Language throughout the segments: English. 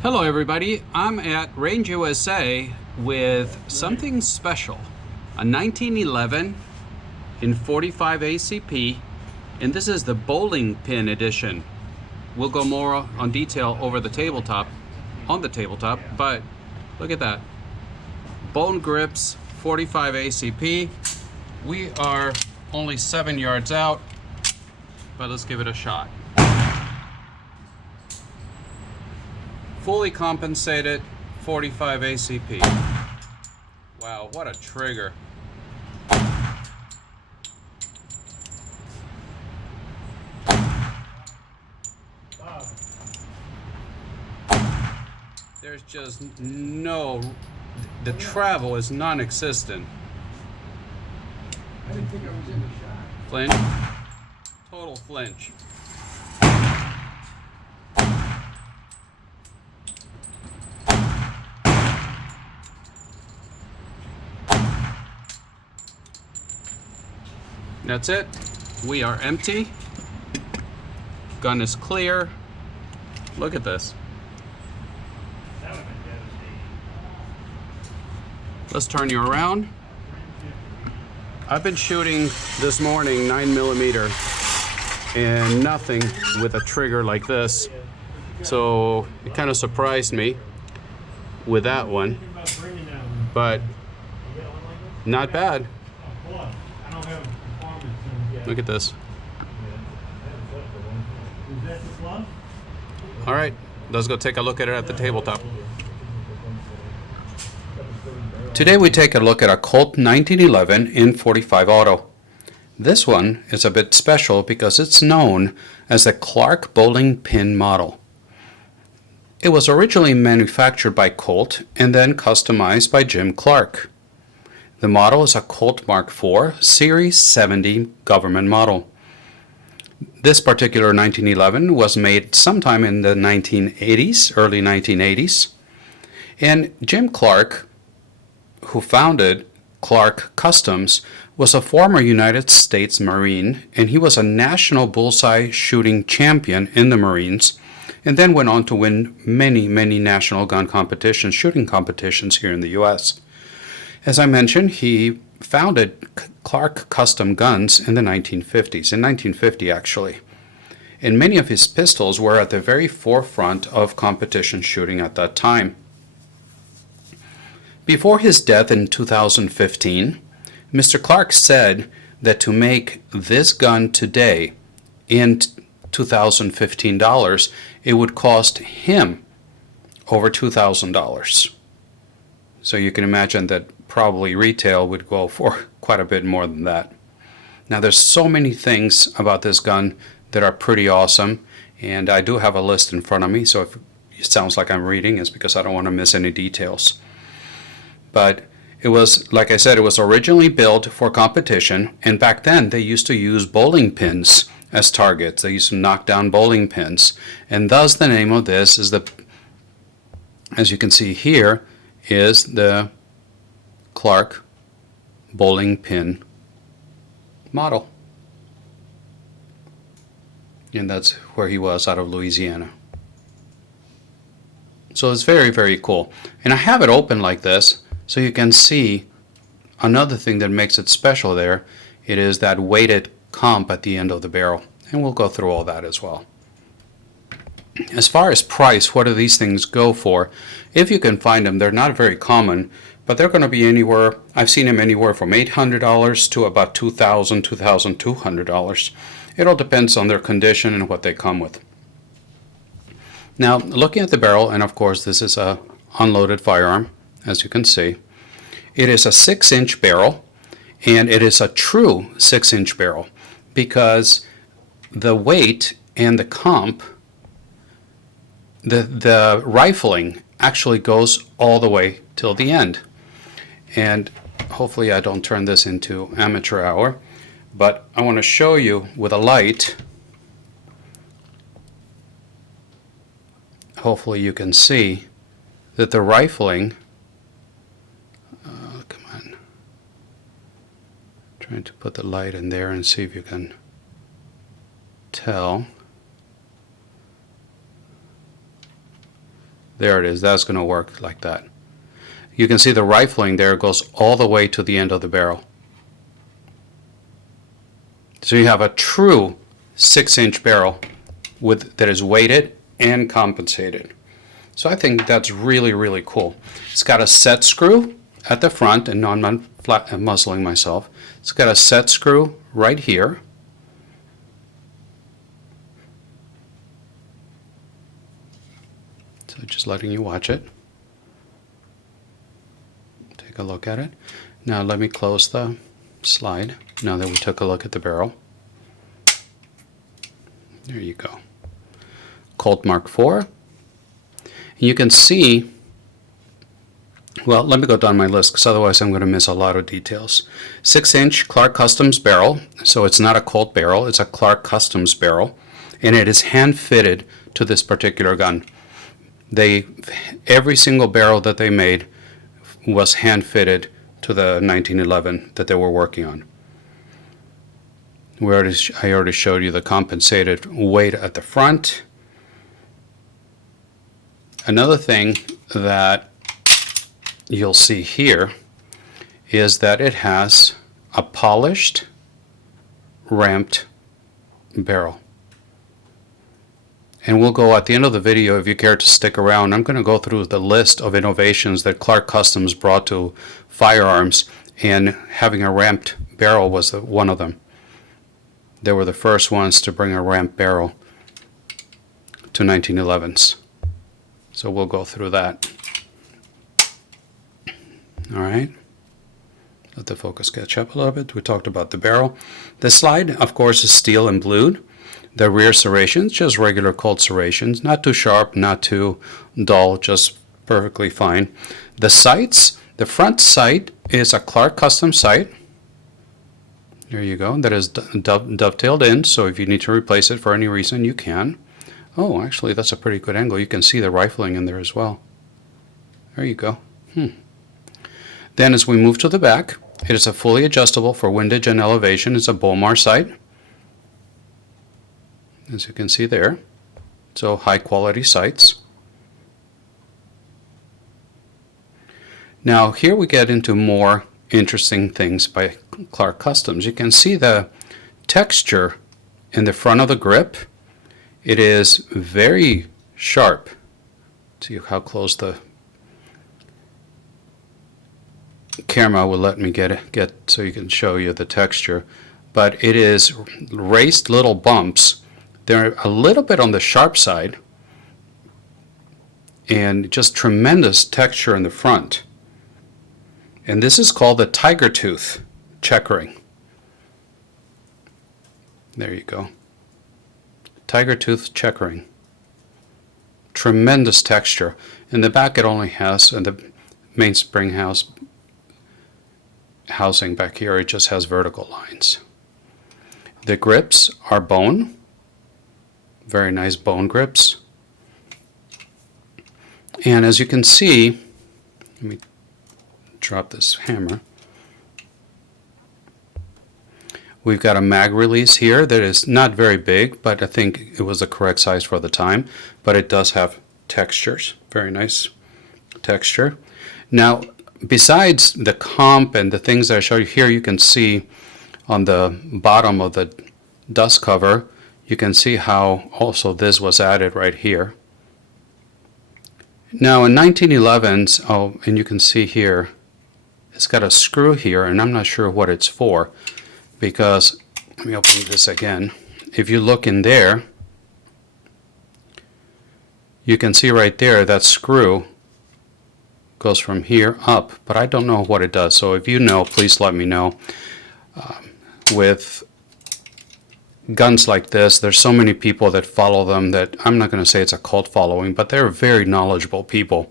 Hello everybody, I'm at Range USA with something special. A 1911 in 45 ACP, and this is the bowling pin edition. We'll go more on detail over the tabletop, but look at that. Bone grips, 45 ACP. We are only 7 yards out, but let's give it a shot. Fully compensated 45 ACP. Wow, what a trigger. There's just the travel is non-existent. I didn't think I was in the shot. Flinch, total flinch. That's it. We are empty. Gun is clear. Look at this. Let's turn you around. I've been shooting this morning 9mm and nothing with a trigger like this. So it kind of surprised me with that one, but not bad. Look at this. All right, let's go take a look at it at the tabletop. Today we take a look at a Colt 1911 in 45 Auto. This one is a bit special because it's known as the Clark bowling pin model. It was originally manufactured by Colt and then customized by Jim Clark. The model is a Colt Mark IV Series 70 government model. This particular 1911 was made sometime in the 1980s, early 1980s. And Jim Clark, who founded Clark Customs, was a former United States Marine, and he was a national bullseye shooting champion in the Marines, and then went on to win many, many national gun competitions, shooting competitions here in the U.S. As I mentioned, he founded Clark Custom Guns in the 1950s, in 1950 actually. And many of his pistols were at the very forefront of competition shooting at that time. Before his death in 2015, Mr. Clark said that to make this gun today in 2015 dollars, it would cost him over $2,000. So you can imagine that probably retail would go for quite a bit more than that. Now there's so many things about this gun that are pretty awesome, and I do have a list in front of me, so if it sounds like I'm reading, it's because I don't want to miss any details. But it was, like I said, it was originally built for competition, and back then they used to use bowling pins as targets. They used to knock down bowling pins, and thus the name of this is as you can see here, is the Clark bowling pin model. And that's where he was, out of Louisiana. So it's very, very cool. And I have it open like this so you can see another thing that makes it special there. It is that weighted comp at the end of the barrel. And we'll go through all that as well. As far as price, what do these things go for? If you can find them, they're not very common, but they're going to be anywhere, I've seen them anywhere from $800 to about $2,000, $2,200. It all depends on their condition and what they come with. Now, looking at the barrel, and of course this is a unloaded firearm, as you can see. It is a 6-inch barrel, and it is a true 6-inch barrel because the weight and the comp, the rifling actually goes all the way till the end. And hopefully I don't turn this into amateur hour, but I want to show you with a light. Hopefully you can see that the rifling, come on, trying to put the light in there and see if you can tell. There it is. That's going to work like that. You can see the rifling there goes all the way to the end of the barrel. So you have a true 6-inch barrel that is weighted and compensated. So I think that's really, really cool. It's got a set screw at the front, and no, I'm not muzzling myself. It's got a set screw right here. So just letting you watch it. Take a look at it. Now let me close the slide now that we took a look at the barrel. There you go. Colt Mark IV. And you can see, well, let me go down my list because otherwise I'm going to miss a lot of details. 6-inch Clark Customs barrel, so it's not a Colt barrel, it's a Clark Customs barrel, and it is hand fitted to this particular gun. Every single barrel that they made was hand fitted to the 1911 that they were working on. I already showed you the compensated weight at the front. Another thing that you'll see here is that it has a polished, ramped barrel. And we'll go at the end of the video, if you care to stick around, I'm going to go through the list of innovations that Clark Customs brought to firearms, and having a ramped barrel was one of them. They were the first ones to bring a ramped barrel to 1911s. So we'll go through that. All right. Let the focus catch up a little bit. We talked about the barrel. The slide, of course, is steel and blued. The rear serrations, just regular Colt serrations. Not too sharp, not too dull, just perfectly fine. The sights, the front sight is a Clark Custom sight. There you go. That is dovetailed in, so if you need to replace it for any reason, you can. Oh, actually, that's a pretty good angle. You can see the rifling in there as well. There you go. Then as we move to the back, it is a fully adjustable for windage and elevation. It's a Bomar sight, as you can see there. So high quality sights. Now here we get into more interesting things by Clark Customs. You can see the texture in the front of the grip. It is very sharp. See how close the camera will let me get so you can show you the texture. But it is raised little bumps. They're a little bit on the sharp side, and just tremendous texture in the front. And this is called the tiger tooth checkering. There you go. Tiger tooth checkering. Tremendous texture. In the back it only has, and the mainspring housing back here, it just has vertical lines. The grips are bone. Very nice bone grips. And as you can see, let me drop this hammer. We've got a mag release here that is not very big, but I think it was the correct size for the time. But it does have textures, very nice texture. Now, besides the comp and the things that I showed you here, you can see on the bottom of the dust cover, you can see how also this was added right here. Now in 1911s, oh, and you can see here, it's got a screw here, and I'm not sure what it's for, because, let me open this again. If you look in there, you can see right there that screw goes from here up, but I don't know what it does. So if you know, please let me know. With guns like this, there's so many people that follow them that I'm not going to say it's a cult following, but they're very knowledgeable people,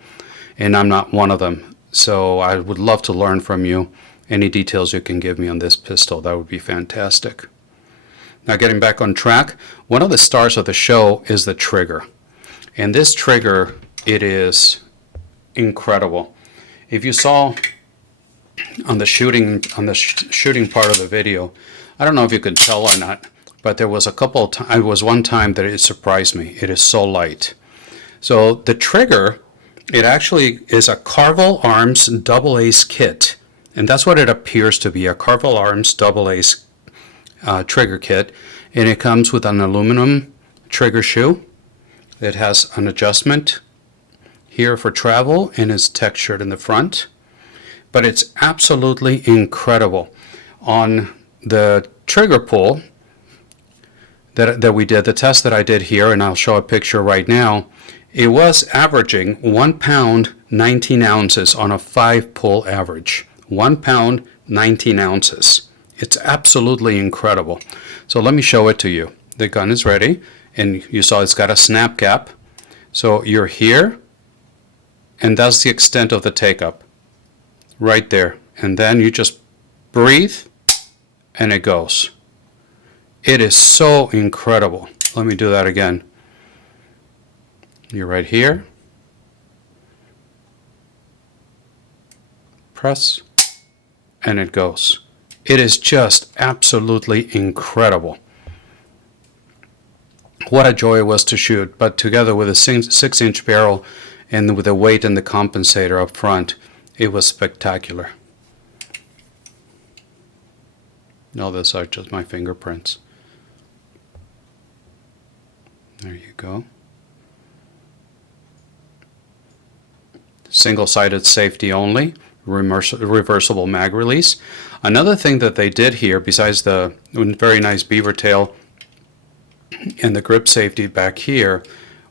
and I'm not one of them. So I would love to learn from you. Any details you can give me on this pistol, that would be fantastic. Now getting back on track, one of the stars of the show is the trigger. And this trigger, it is incredible. If you saw on the shooting part of the video, I don't know if you could tell or not, but there was one time that it surprised me. It is so light. So the trigger It actually is a Carvel Arms Double Ace kit, and that's what it appears to be, a Carvel Arms Double Ace trigger kit, and it comes with an aluminum trigger shoe. It has an adjustment here for travel and is textured in the front, but it's absolutely incredible. On the trigger pull that we did, the test that I did here, and I'll show a picture right now, it was averaging 1 pound 19 ounces on a 5-pull average. 1 pound 19 ounces. It's absolutely incredible. So let me show it to you. The gun is ready, and you saw it's got a snap cap. So you're here, and that's the extent of the take-up. Right there. And then you just breathe, and it goes. It is so incredible. Let me do that again. You're right here. Press, and it goes. It is just absolutely incredible. What a joy it was to shoot, but together with a 6-inch barrel and with the weight and the compensator up front, it was spectacular. No, those are just my fingerprints. There you go. Single-sided safety only, reversible mag release. Another thing that they did here, besides the very nice beaver tail and the grip safety back here,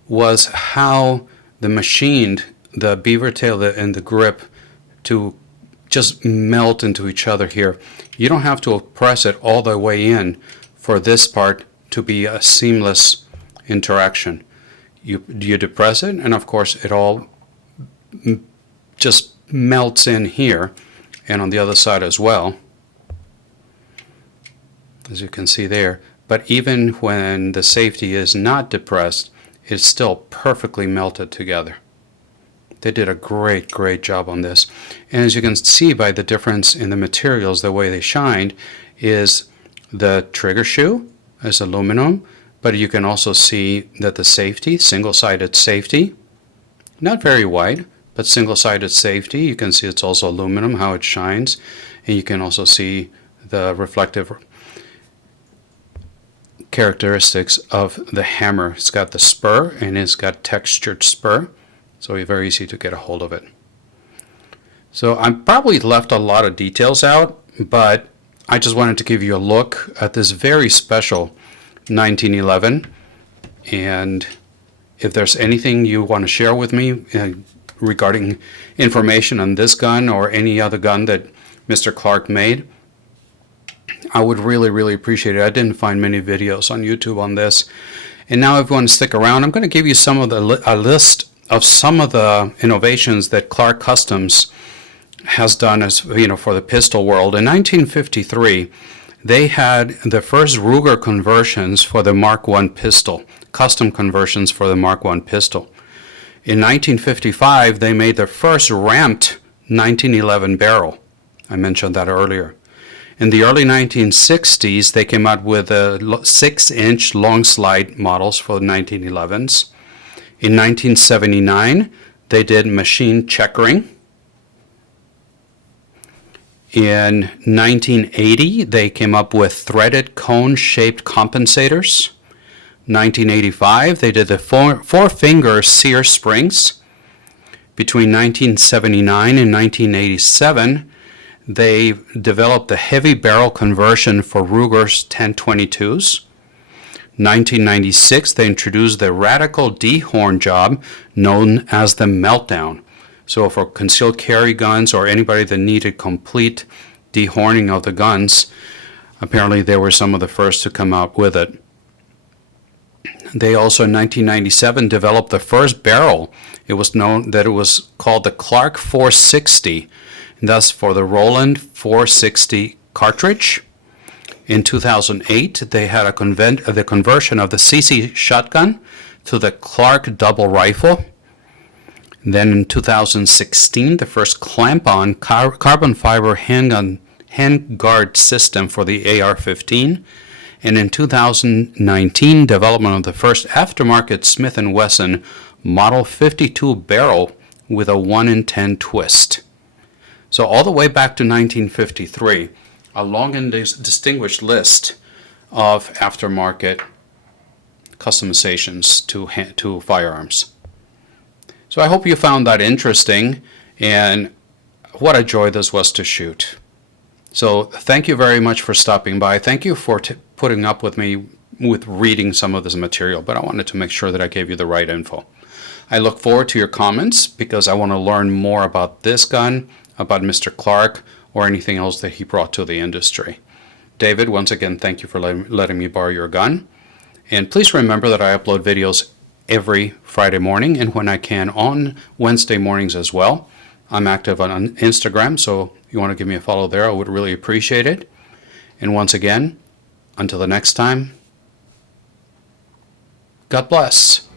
was how they machined the beaver tail and the grip to just melt into each other here. You don't have to press it all the way in for this part to be a seamless interaction. You depress it, and of course it all just melts in here and on the other side as well, as you can see there. But even when the safety is not depressed, it's still perfectly melted together. They did a great job on this. And as you can see by the difference in the materials, the way they shined, is the trigger shoe is aluminum, but you can also see that the safety, single-sided safety, not very wide, but single-sided safety, you can see it's also aluminum, how it shines, and you can also see the reflective characteristics of the hammer. It's got the spur, and it's got textured spur, so it's very easy to get a hold of it. So I probably left a lot of details out, but I just wanted to give you a look at this very special 1911, and if there's anything you want to share with me regarding information on this gun or any other gun that Mr. Clark made, I would really appreciate it. I didn't find many videos on YouTube on this. And now if you want to stick around, I'm going to give you some of a list of some of the innovations that Clark Customs has done as for the pistol world. In 1953, they had the first Ruger conversions for the Mark I pistol, custom conversions for the Mark I pistol. In 1955, they made their first ramped 1911 barrel. I mentioned that earlier. In the early 1960s, they came out with 6-inch long slide models for the 1911s. In 1979, they did machine checkering. In 1980, they came up with threaded cone-shaped compensators. 1985, they did the four-finger sear springs. Between 1979 and 1987, they developed the heavy barrel conversion for Ruger's 1022s. 1996, they introduced the radical dehorn job known as the meltdown. So for concealed carry guns or anybody that needed complete dehorning of the guns, apparently they were some of the first to come out with it. They also in 1997 developed the first barrel. It was known that it was called the Clark 460, and that's for the Roland 460 cartridge. In 2008, they had the conversion of the CC shotgun to the Clark double rifle. Then in 2016, the first clamp-on carbon fiber handguard system for the AR-15. And in 2019, development of the first aftermarket Smith & Wesson Model 52 barrel with a 1 in 10 twist. So all the way back to 1953, a long and distinguished list of aftermarket customizations to firearms. So I hope you found that interesting, and what a joy this was to shoot. So thank you very much for stopping by. Thank you for putting up with me with reading some of this material, but I wanted to make sure that I gave you the right info. I look forward to your comments because I want to learn more about this gun, about Mr. Clark, or anything else that he brought to the industry. David, once again, thank you for letting me borrow your gun. And please remember that I upload videos every Friday morning and when I can on Wednesday mornings as well. I'm active on Instagram, so if you want to give me a follow there, I would really appreciate it. And once again, until the next time, God bless.